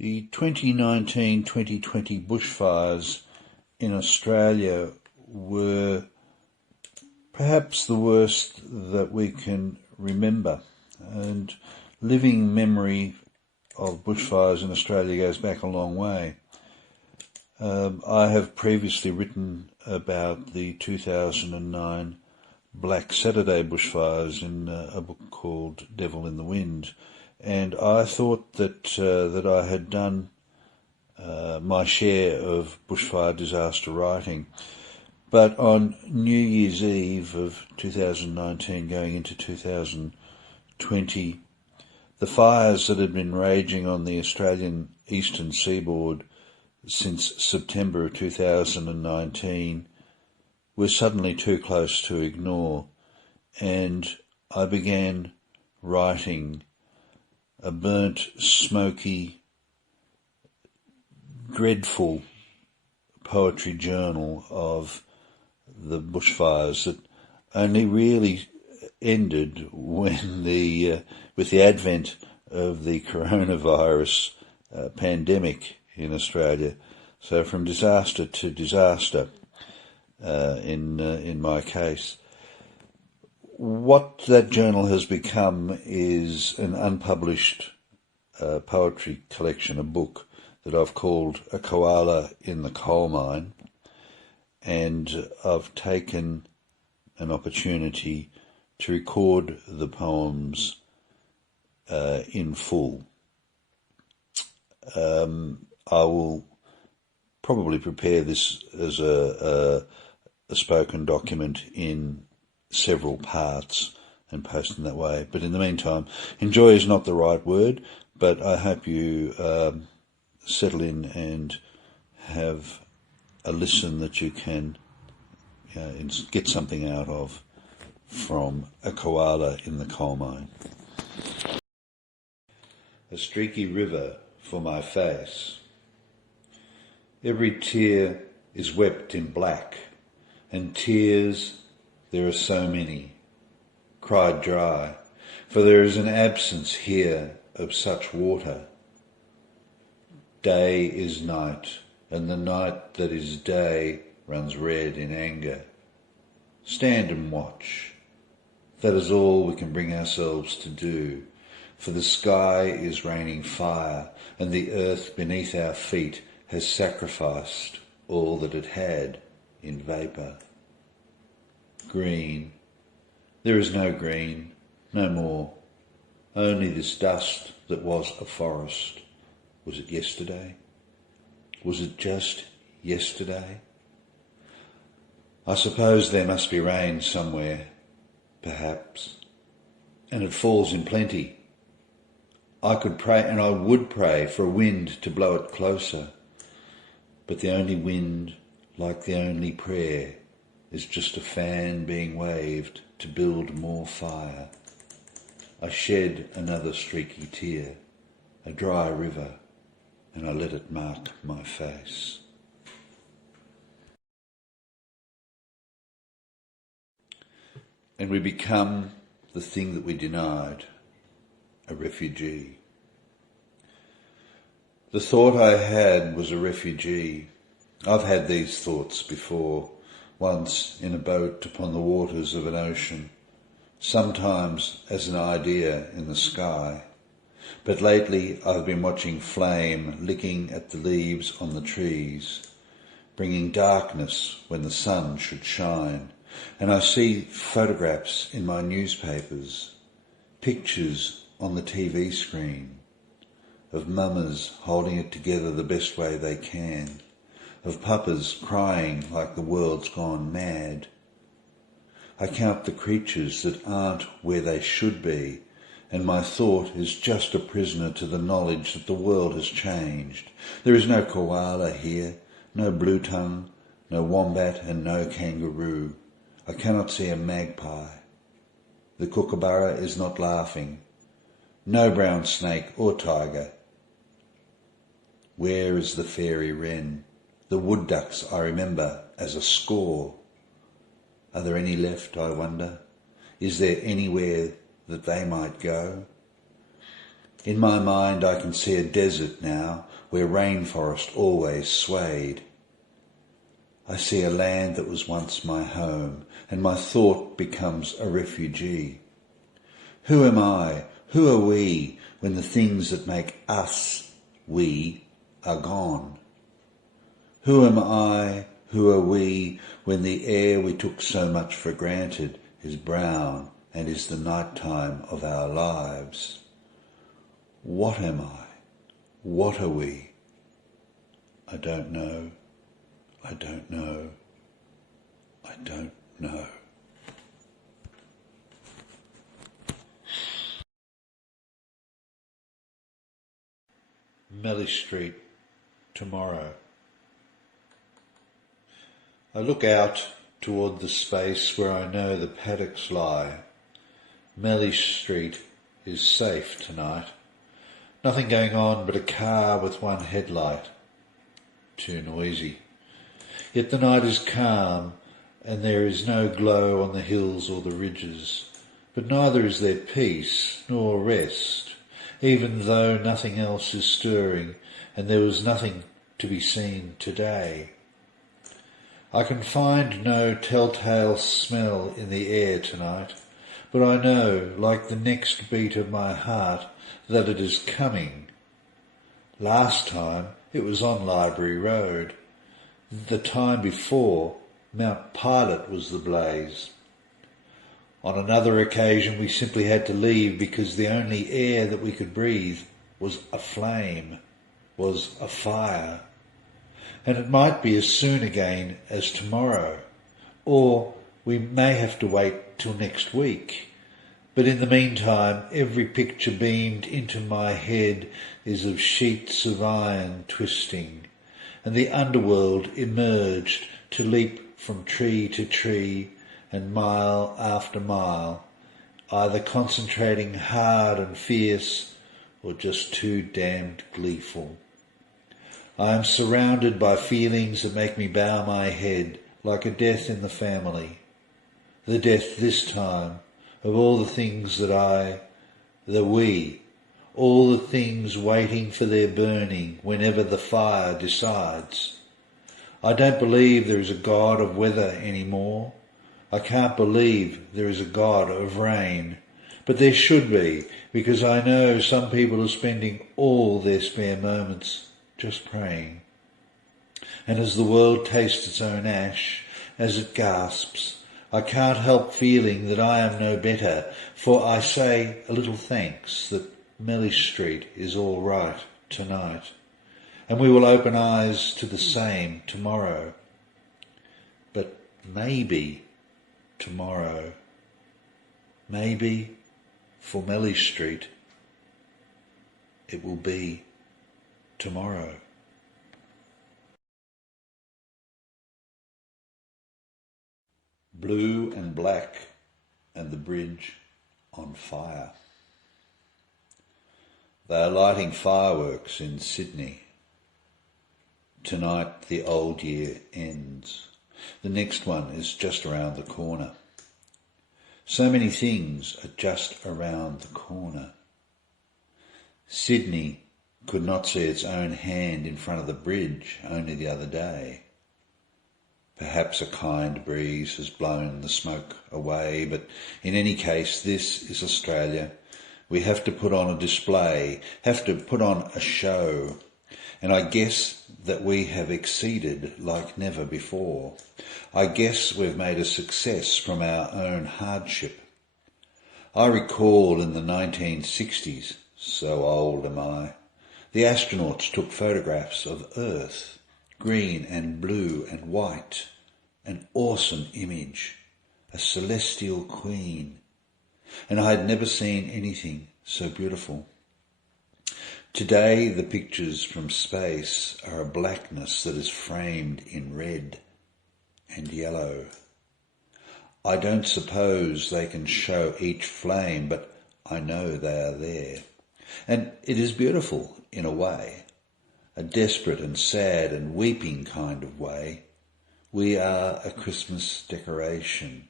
The 2019-2020 bushfires in Australia were perhaps the worst that we can remember, and living memory of bushfires in Australia goes back a long way. I have previously written about the 2009 Black Saturday bushfires in a book called Devil in the Wind, and I thought that I had done my share of bushfire disaster writing. But on New Year's Eve of 2019 going into 2020, the fires that had been raging on the Australian eastern seaboard since September of 2019 were suddenly too close to ignore, and I began writing a burnt, smoky, dreadful poetry journal of the bushfires that only really ended when with the advent of the coronavirus pandemic in Australia. So from disaster to disaster in my case. What that journal has become is an unpublished poetry collection, a book that I've called A Koala in the Coalmine, and I've taken an opportunity to record the poems in full. I will probably prepare this as a spoken document in several parts and post in that way. But in the meantime, enjoy is not the right word, but I hope you settle in and have a listen that you can get something out of from A Koala in the Coalmine. A streaky river for my face. Every tear is wept in black, and tears there are so many, cried dry, for there is an absence here of such water. Day is night, and the night that is day runs red in anger. Stand and watch. That is all we can bring ourselves to do, for the sky is raining fire, and the earth beneath our feet has sacrificed all that it had in vapour. Green. There is no green, no more. Only this dust that was a forest. Was it yesterday? Was it just yesterday? I suppose there must be rain somewhere, perhaps, and it falls in plenty. I could pray, and I would pray, for a wind to blow it closer, but the only wind, like the only prayer, is just a fan being waved to build more fire. I shed another streaky tear, a dry river, and I let it mark my face. And we become the thing that we denied, a refugee. The thought I had was a refugee. I've had these thoughts before, once in a boat upon the waters of an ocean, sometimes as an idea in the sky. But lately I've been watching flame licking at the leaves on the trees, bringing darkness when the sun should shine. And I see photographs in my newspapers, pictures on the TV screen, of mamas holding it together the best way they can, of papas crying like the world's gone mad. I count the creatures that aren't where they should be, and my thought is just a prisoner to the knowledge that the world has changed. There is no koala here, no blue tongue, no wombat and no kangaroo. I cannot see a magpie. The kookaburra is not laughing. No brown snake or tiger. Where is the fairy wren? The wood ducks I remember as a score. Are there any left, I wonder? Is there anywhere that they might go? In my mind I can see a desert now where rainforest always swayed. I see a land that was once my home, and my thought becomes a refugee. Who am I, who are we, when the things that make us, we, are gone? Who am I, who are we, when the air we took so much for granted is brown and is the night time of our lives? What am I? What are we? I don't know. I don't know. I don't know. Melly Street, tomorrow. I look out toward the space where I know the paddocks lie. Melly Street is safe tonight. Nothing going on but a car with one headlight. Too noisy. Yet the night is calm, and there is no glow on the hills or the ridges, but neither is there peace nor rest, even though nothing else is stirring, and there was nothing to be seen today. I can find no telltale smell in the air tonight, but I know, like the next beat of my heart, that it is coming. Last time it was on Library Road. The time before, Mount Pilot was the blaze. On another occasion we simply had to leave because the only air that we could breathe was a flame, was a fire. And it might be as soon again as tomorrow, or we may have to wait till next week. But in the meantime, every picture beamed into my head is of sheets of iron twisting, and the underworld emerged to leap from tree to tree and mile after mile, either concentrating hard and fierce or just too damned gleeful. I am surrounded by feelings that make me bow my head like a death in the family. The death this time of all the things that we, all the things waiting for their burning whenever the fire decides. I don't believe there is a God of weather anymore. I can't believe there is a God of rain. But there should be, because I know some people are spending all their spare moments just praying. And as the world tastes its own ash, as it gasps, I can't help feeling that I am no better, for I say a little thanks that Melly Street is all right tonight, and we will open eyes to the same tomorrow. But maybe tomorrow, maybe for Melly Street, it will be tomorrow. Blue and black, and the bridge on fire. They are lighting fireworks in Sydney. Tonight the old year ends. The next one is just around the corner. So many things are just around the corner. Sydney could not see its own hand in front of the bridge only the other day. Perhaps a kind breeze has blown the smoke away, but in any case, this is Australia. We have to put on a display, have to put on a show, and I guess that we have exceeded like never before. I guess we've made a success from our own hardship. I recall in the 1960s, so old am I, the astronauts took photographs of Earth, green and blue and white, an awesome image, a celestial queen, and I had never seen anything so beautiful. Today the pictures from space are a blackness that is framed in red and yellow. I don't suppose they can show each flame, but I know they are there. And it is beautiful in a way, a desperate and sad and weeping kind of way. We are a Christmas decoration,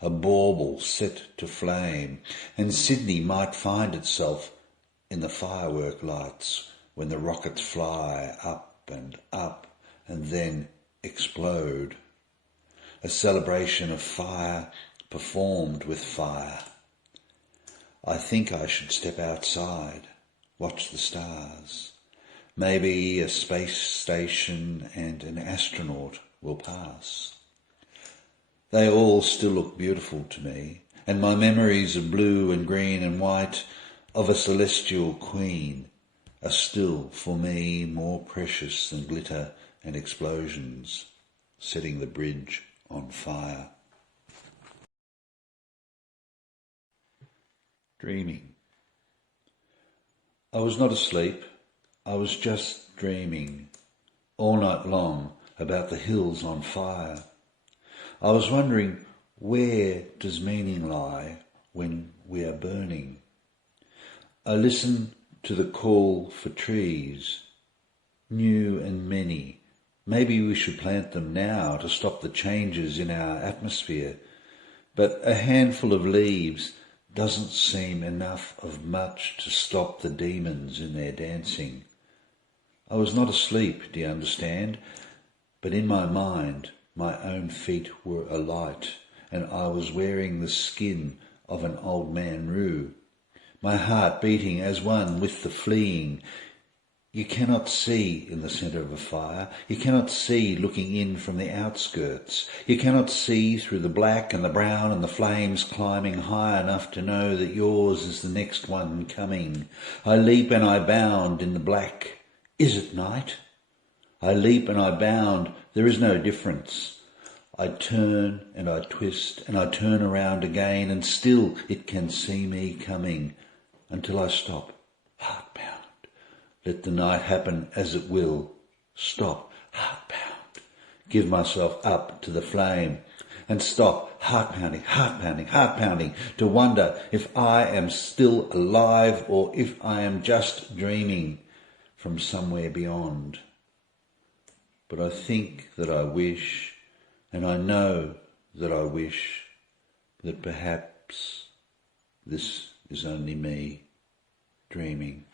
a bauble set to flame, and Sydney might find itself in the firework lights when the rockets fly up and then explode. A celebration of fire performed with fire. I think I should step outside, watch the stars. Maybe a space station and an astronaut will pass. They all still look beautiful to me, and my memories of blue and green and white of a celestial queen are still for me more precious than glitter and explosions, setting the bridge on fire. Dreaming. I was not asleep, I was just dreaming all night long about the hills on fire. I was wondering, where does meaning lie when we are burning? I listened to the call for trees, new and many. Maybe we should plant them now to stop the changes in our atmosphere. But a handful of leaves doesn't seem enough of much to stop the demons in their dancing. I was not asleep, do you understand? But in my mind, my own feet were alight, and I was wearing the skin of an old man Roo, my heart beating as one with the fleeing. You cannot see in the centre of a fire. You cannot see looking in from the outskirts. You cannot see through the black and the brown and the flames climbing high enough to know that yours is the next one coming. I leap and I bound in the black. Is it night? I leap and I bound. There is no difference. I turn and I twist and I turn around again, and still it can see me coming until I stop. Heart pound. Let the night happen as it will. Stop. Heart pound. Give myself up to the flame and stop. Heart pounding, heart pounding, heart pounding, to wonder if I am still alive or if I am just dreaming from somewhere beyond. But I think that I wish, and I know that I wish, that perhaps this is only me dreaming.